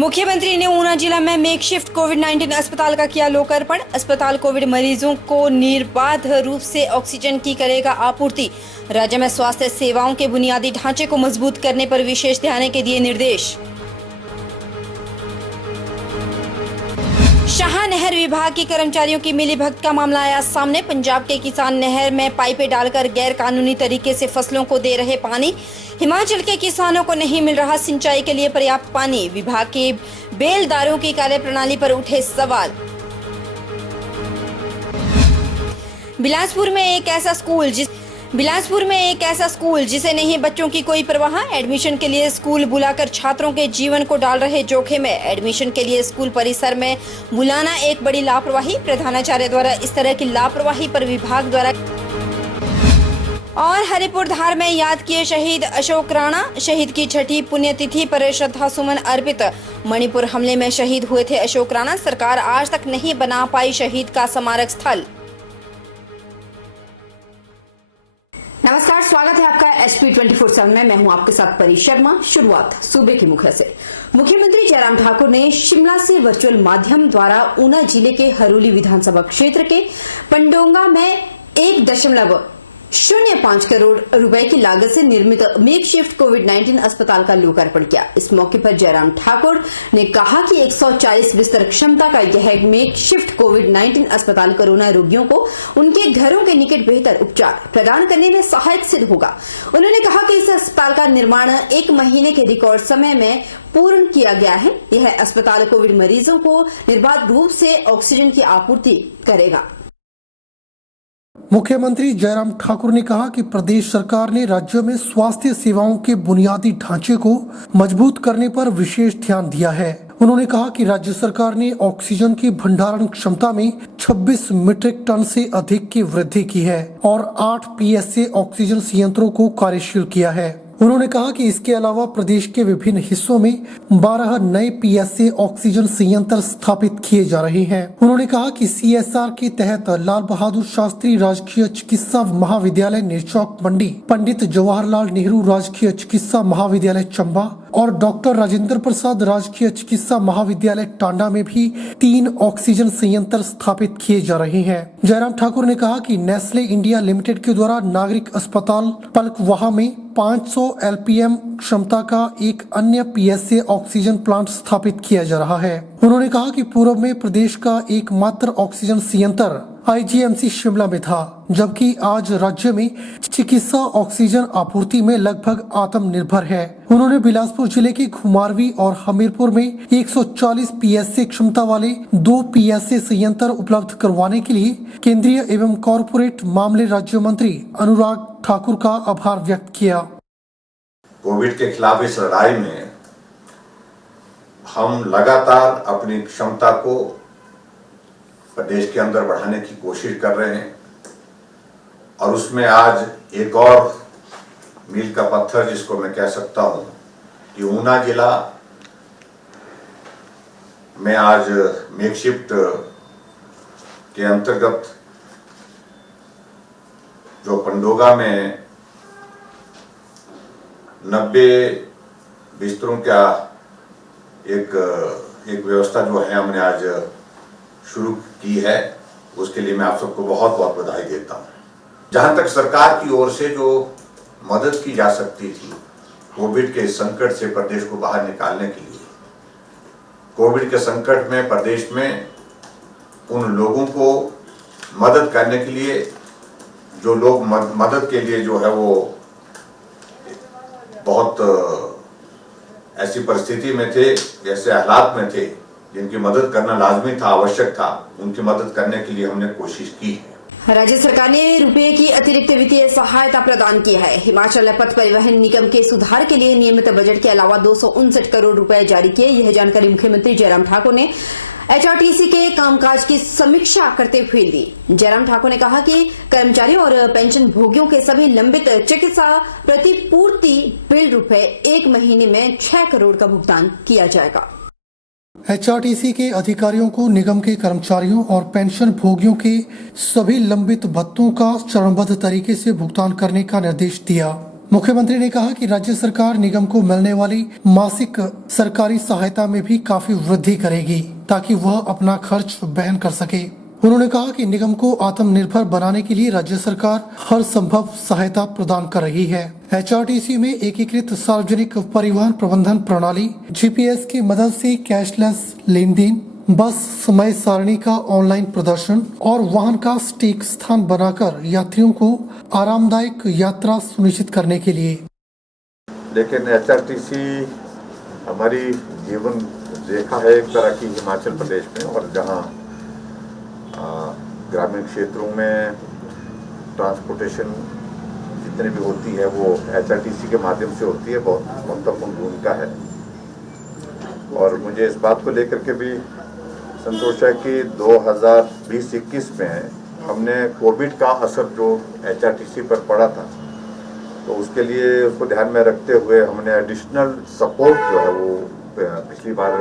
मुख्यमंत्री ने ऊना जिला में मेकशिफ्ट कोविड-19 अस्पताल का किया लोकार्पण। अस्पताल कोविड मरीजों को निर्बाध रूप से ऑक्सीजन की करेगा आपूर्ति। राज्य में स्वास्थ्य सेवाओं के बुनियादी ढांचे को मजबूत करने पर विशेष ध्यान के दिए निर्देश। शाह नहर विभाग के कर्मचारियों की मिलीभगत का मामला आया सामने। पंजाब के किसान नहर में पाइपें डालकर गैर कानूनी तरीके से फसलों को दे रहे पानी। हिमाचल के किसानों को नहीं मिल रहा सिंचाई के लिए पर्याप्त पानी। विभाग के बेलदारों की कार्यप्रणाली पर उठे सवाल। बिलासपुर में एक ऐसा स्कूल जिसे नहीं बच्चों की कोई परवाह। एडमिशन के लिए स्कूल बुलाकर छात्रों के जीवन को डाल रहे जोखिम में। एडमिशन के लिए स्कूल परिसर में बुलाना एक बड़ी लापरवाही। प्रधानाचार्य द्वारा इस तरह की लापरवाही पर विभाग द्वारा। और हरिपुर धार में याद किए शहीद अशोक राणा। शहीद की छठी पुण्यतिथि पर श्रद्धा सुमन अर्पित। मणिपुर हमले में शहीद हुए थे अशोक राणा। सरकार आज तक नहीं बना पाई शहीद का स्मारक स्थल। नमस्कार, स्वागत है आपका SP 24/7 में। मैं हूं आपके साथ परी शर्मा। शुरुआत सूबे की मुख्य से। मुख्यमंत्री जयराम ठाकुर ने शिमला से वर्चुअल माध्यम द्वारा ऊना जिले के हरोली विधानसभा क्षेत्र के पंडोंगा में 1.05 करोड़ रुपए की लागत से निर्मित मेकशिफ्ट कोविड-19 अस्पताल का लोकार्पण किया। इस मौके पर जयराम ठाकुर ने कहा कि 140 बिस्तर क्षमता का यह मेकशिफ्ट कोविड-19 अस्पताल कोरोना रोगियों को उनके घरों के निकट बेहतर उपचार प्रदान करने में सहायक सिद्ध होगा। उन्होंने कहा कि इस अस्पताल का निर्माण 1 महीने के रिकॉर्ड समय में पूर्ण किया गया है। यह अस्पताल कोविड मरीजों को निर्बाध रूप से ऑक्सीजन की आपूर्ति करेगा। मुख्यमंत्री जयराम ठाकुर ने कहा कि प्रदेश सरकार ने राज्य में स्वास्थ्य सेवाओं के बुनियादी ढांचे को मजबूत करने पर विशेष ध्यान दिया है। उन्होंने कहा कि राज्य सरकार ने ऑक्सीजन की भंडारण क्षमता में 26 मीट्रिक टन से अधिक की वृद्धि की है और 8 PSA ऑक्सीजन संयंत्रों को कार्यशील किया है। उन्होंने कहा कि इसके अलावा प्रदेश के विभिन्न हिस्सों में 12 नए PSA ऑक्सीजन संयंत्र स्थापित किए जा रहे हैं। उन्होंने कहा कि CSR के तहत लाल बहादुर शास्त्री राजकीय चिकित्सा महाविद्यालय निरचौक मंडी, पंडित जवाहरलाल नेहरू राजकीय चिकित्सा महाविद्यालय चंबा और डॉक्टर राजेंद्र प्रसाद राजकीय चिकित्सा महाविद्यालय टांडा में भी 3 ऑक्सीजन संयंत्र स्थापित किए जा रहे हैं। जयराम ठाकुर ने कहा कि नेस्ले इंडिया लिमिटेड के द्वारा नागरिक अस्पताल पलकवाहा में 500 LPM क्षमता का एक अन्य PSA ऑक्सीजन प्लांट स्थापित किया जा रहा है। उन्होंने कहा कि पूर्व में प्रदेश का एकमात्र ऑक्सीजन संयंत्र IGMC शिमला में था, जबकि आज राज्य में चिकित्सा ऑक्सीजन आपूर्ति में लगभग आत्मनिर्भर है। उन्होंने बिलासपुर जिले के घुमारवी और हमीरपुर में 140 PSA क्षमता वाले 2 PSA संयंत्र उपलब्ध करवाने के लिए केंद्रीय एवं कॉर्पोरेट मामले राज्य मंत्री अनुराग ठाकुर का आभार व्यक्त किया। कोविड के खिलाफ इस लड़ाई में हम लगातार अपनी क्षमता को प्रदेश के अंदर बढ़ाने की कोशिश कर रहे हैं और उसमें आज एक और मील का पत्थर जिसको मैं कह सकता हूं कि ऊना जिला में आज मेकशिफ्ट के अंतर्गत जो पंडोगा में 90 बिस्तरों का एक व्यवस्था जो है हमने आज शुरू की है, उसके लिए मैं आप सबको बहुत बहुत बधाई देता हूं। जहां तक सरकार की ओर से जो मदद की जा सकती थी कोविड के संकट से प्रदेश को बाहर निकालने के लिए, कोविड के संकट में प्रदेश में उन लोगों को मदद करने के लिए जो लोग मदद के लिए जो है वो बहुत ऐसी परिस्थिति में थे, जैसे हालात में थे, जिनकी मदद करना लाजमी था, आवश्यक था, उनकी मदद करने के लिए हमने कोशिश की है। राज्य सरकार ने रुपए की अतिरिक्त वित्तीय सहायता प्रदान की है। हिमाचल पथ परिवहन निगम के सुधार के लिए नियमित बजट के अलावा 259 करोड़ रुपए जारी किए। यह जानकारी मुख्यमंत्री जयराम ठाकुर ने HRTC के कामकाज की समीक्षा करते हुए दी। जयराम ठाकुर ने कहा कि कर्मचारियों और पेंशन भोगियों के सभी लंबित चिकित्सा प्रतिपूर्ति बिल रुपए 1 महीने में 6 करोड़ का भुगतान किया जाएगा। HRTC के अधिकारियों को निगम के कर्मचारियों और पेंशन भोगियों के सभी लंबित भत्तों का चरणबद्ध तरीके से भुगतान करने का निर्देश दिया। मुख्यमंत्री ने कहा कि राज्य सरकार निगम को मिलने वाली मासिक सरकारी सहायता में भी काफी वृद्धि करेगी ताकि वह अपना खर्च वहन कर सके। उन्होंने कहा कि निगम को आत्मनिर्भर बनाने के लिए राज्य सरकार हर संभव सहायता प्रदान कर रही है। HRTC में एकीकृत सार्वजनिक परिवहन प्रबंधन प्रणाली GPS की मदद से कैशलेस लेन देन, बस समय सारणी का ऑनलाइन प्रदर्शन और वाहन का सटीक स्थान बनाकर यात्रियों को आरामदायक यात्रा सुनिश्चित करने के लिए। लेकिन HRTC हमारी जीवन रेखा है एक तरह की हिमाचल प्रदेश में, और जहां ग्रामीण क्षेत्रों में ट्रांसपोर्टेशन जितनी भी होती है वो HRTC के माध्यम से होती है। बहुत महत्वपूर्ण भूमिका है और मुझे इस बात को लेकर के भी संतोष है कि 2020-21 में हमने कोविड का असर जो HRTC पर पड़ा था तो उसके लिए उसको ध्यान में रखते हुए हमने एडिशनल सपोर्ट जो है वो पिछली बार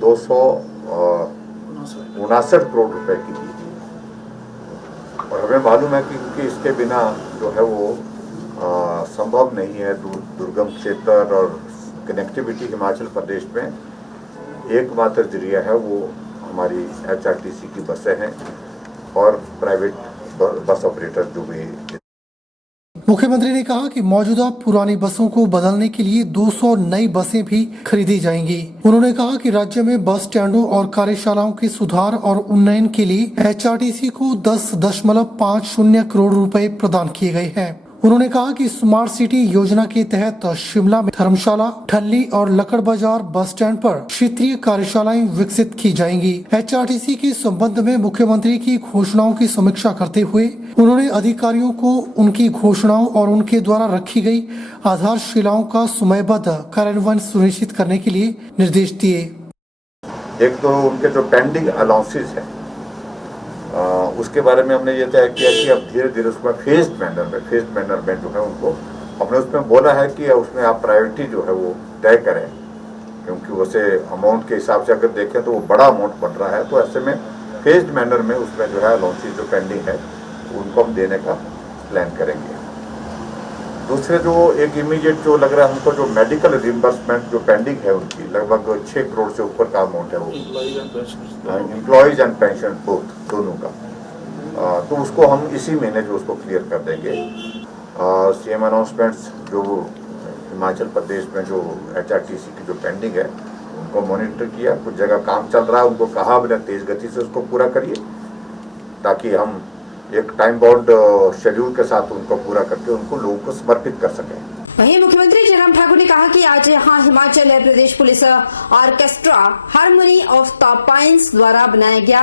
259 करोड़ रुपए की दी थी। और हमें मालूम है कि इसके बिना जो है वो संभव नहीं है। दुर्गम क्षेत्र और कनेक्टिविटी हिमाचल प्रदेश में एकमात्र जरिया है वो हमारी HRTC की बसें हैं और प्राइवेट बस ऑपरेटर जो भी। मुख्यमंत्री ने कहा कि मौजूदा पुरानी बसों को बदलने के लिए 200 नई बसें भी खरीदी जाएंगी। उन्होंने कहा कि राज्य में बस स्टैंडों और कार्यशालाओं के सुधार और उन्नयन के लिए HRTC को 10.50 करोड़ रुपए प्रदान किए गए हैं। उन्होंने कहा कि स्मार्ट सिटी योजना के तहत शिमला में धर्मशाला, ठल्ली और लक्कड़ बाजार बस स्टैंड पर क्षेत्रीय कार्यशालाएं विकसित की जाएंगी। HRTC के संबंध में मुख्यमंत्री की घोषणाओं की समीक्षा करते हुए उन्होंने अधिकारियों को उनकी घोषणाओं और उनके द्वारा रखी गई आधारशिलाओं का समयबद्ध कार्यान्वयन सुनिश्चित करने के लिए निर्देश दिए। एक तो उनके जो पेंडिंग अलाउंसेस है उसके बारे में हमने ये तय किया कि अब धीरे धीरे उसमें फेज्ड मैनर में जो है उनको हमने उसमें बोला है कि उसमें आप प्रायोरिटी जो है वो तय करें, क्योंकि वैसे अमाउंट के हिसाब से अगर देखें तो वो बड़ा अमाउंट बन रहा है। तो ऐसे में फेज्ड मैनर में उसमें जो है अलाउंसेस जो पेंडिंग है उनको हम देने का प्लान करेंगे। दूसरे जो एक इमीडिएट जो लग रहा है हमको, जो मेडिकल रिम्बर्समेंट जो पेंडिंग है उनकी लगभग 6 करोड़ से ऊपर का अमाउंट है वो एम्प्लॉयज एंड पेंशन बोथ दोनों का। तो उसको हम इसी महीने जो उसको क्लियर कर देंगे। CM अनाउंसमेंट्स जो हिमाचल प्रदेश में जो HRTC की जो पेंडिंग है उनको मॉनिटर किया। कुछ जगह काम चल रहा है, उनको कहा बिना तेज गति से उसको पूरा करिए ताकि हम एक टाइम बाउंड शेड्यूल के साथ उनको पूरा करके उनको लोगों को समर्पित कर सकें। वहीं मुख्यमंत्री जयराम ठाकुर ने कहा कि आज यहाँ Himachal Pradesh police orchestra harmony of the pines द्वारा बनाया गया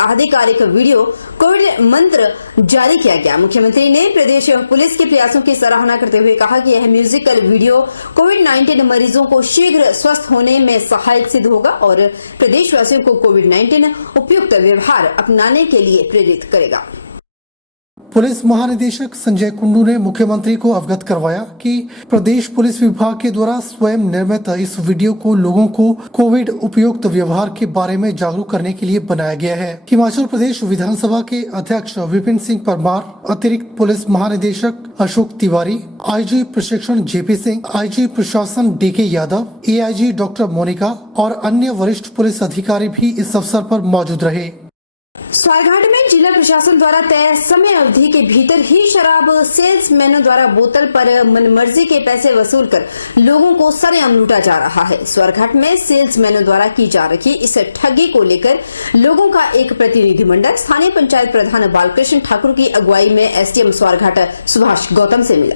आधिकारिक वीडियो कोविड मंत्र जारी किया गया। मुख्यमंत्री ने प्रदेश पुलिस के प्रयासों की सराहना करते हुए कहा कि यह म्यूजिकल वीडियो कोविड-19 मरीजों को शीघ्र स्वस्थ होने में सहायक सिद्ध होगा और प्रदेशवासियों को कोविड-19 उपयुक्त व्यवहार अपनाने के लिए प्रेरित करेगा। पुलिस महानिदेशक संजय कुंडू ने मुख्यमंत्री को अवगत करवाया कि प्रदेश पुलिस विभाग के द्वारा स्वयं निर्मित इस वीडियो को लोगों को कोविड उपयुक्त व्यवहार के बारे में जागरूक करने के लिए बनाया गया है। हिमाचल प्रदेश विधानसभा के अध्यक्ष विपिन सिंह परमार, अतिरिक्त पुलिस महानिदेशक अशोक तिवारी, IG प्रशिक्षण JP सिंह, IG प्रशासन DK Yadav, AIG doctor Monica और अन्य वरिष्ठ पुलिस अधिकारी भी इस अवसर पर मौजूद रहे। स्वारघाट में जिला प्रशासन द्वारा तय समय अवधि के भीतर ही शराब सेल्समैनों द्वारा बोतल पर मनमर्जी के पैसे वसूल कर लोगों को सरेआम लूटा जा रहा है। स्वारघाट में सेल्समैनों द्वारा की जा रही इस ठगी को लेकर लोगों का एक प्रतिनिधिमंडल स्थानीय पंचायत प्रधान बालकृष्ण ठाकुर की अगुवाई में SDM स्वारघाट सुभाष गौतम से मिला।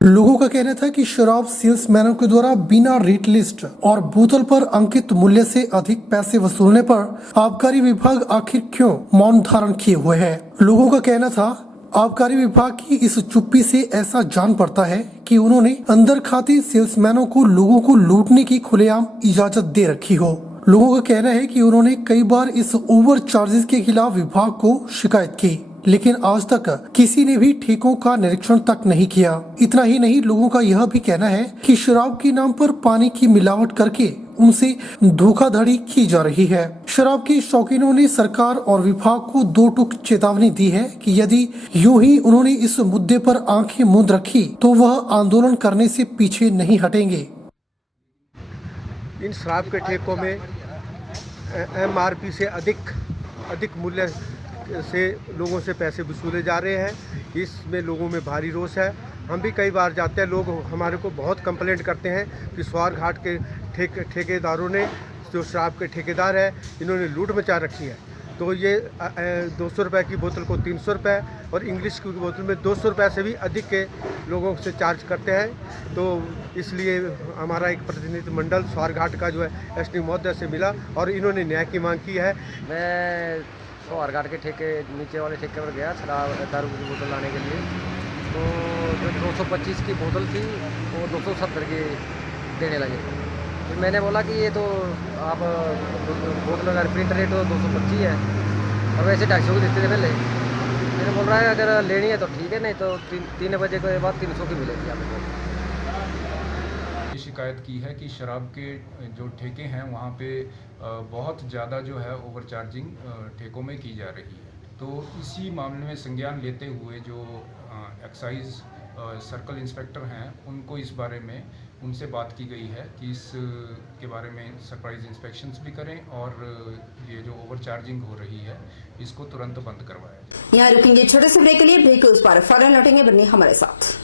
लोगों का कहना था कि शराब सेल्समैनों के द्वारा बिना रेट लिस्ट और बोतल पर अंकित मूल्य से अधिक पैसे वसूलने पर आबकारी विभाग आखिर क्यों मौन धारण किए हुए है। लोगों का कहना था आबकारी विभाग की इस चुप्पी से ऐसा जान पड़ता है कि उन्होंने अंदर खाते सेल्समैनों को लोगों को लूटने की खुलेआम इजाजत दे रखी हो। लोगों का कहना है कि उन्होंने कई बार इस ओवर चार्जेस के खिलाफ विभाग को शिकायत की, लेकिन आज तक किसी ने भी ठेकों का निरीक्षण तक नहीं किया। इतना ही नहीं, लोगों का यह भी कहना है कि शराब के नाम पर पानी की मिलावट करके उनसे धोखाधड़ी की जा रही है। शराब के शौकीनों ने सरकार और विभाग को दो टूक चेतावनी दी है कि यदि यूं ही उन्होंने इस मुद्दे पर आंखें मूंद रखी तो वह आंदोलन करने से पीछे नहीं हटेंगे। इन शराब के ठेकों में MRP से अधिक मूल्य से लोगों से पैसे वसूले जा रहे हैं। इसमें लोगों में भारी रोष है। हम भी कई बार जाते हैं, लोग हमारे को बहुत कंप्लेंट करते हैं कि स्वार घाट के ठेकेदारों ने, जो शराब के ठेकेदार है, इन्होंने लूट मचा रखी है। तो ये 200 रुपये की बोतल को 300 रुपये और इंग्लिश की बोतल में 200 रुपये से भी अधिक के लोगों से चार्ज करते हैं। तो इसलिए हमारा एक प्रतिनिधि मंडल स्वारघाट का जो है SD महोदय से मिला और इन्होंने न्याय की मांग की है। मैं स्वारघाट के ठेके नीचे वाले ठेके पर गया शराब दारू की बोतल लाने के लिए, तो जो 225 की बोतल थी वो 270 की देने लगे। फिर मैंने बोला कि ये तो आप बोतल का प्रिंट रेट 225 है और वैसे 250 की देते थे पहले। मैंने बोल रहा है अगर लेनी है तो ठीक है, नहीं तो 3 बजे के बाद 300 की मिलेगी आपको। शिकायत की है कि शराब के जो ठेके हैं वहाँ पे बहुत ज़्यादा जो है ओवरचार्जिंग ठेकों में की जा रही है। तो इसी मामले में संज्ञान लेते हुए जो एक्साइज सर्कल इंस्पेक्टर हैं उनको इस बारे में उनसे बात की गई है कि इस के बारे में सरप्राइज इंस्पेक्शंस भी करें और ये जो ओवरचार्जिंग हो रही है इसको तुरंत बंद करवाएं। यहाँ रुकेंगे छोटे से ब्रेक के लिए। ब्रेक के उस पार फौरन लौटेंगे, बनिए हमारे साथ।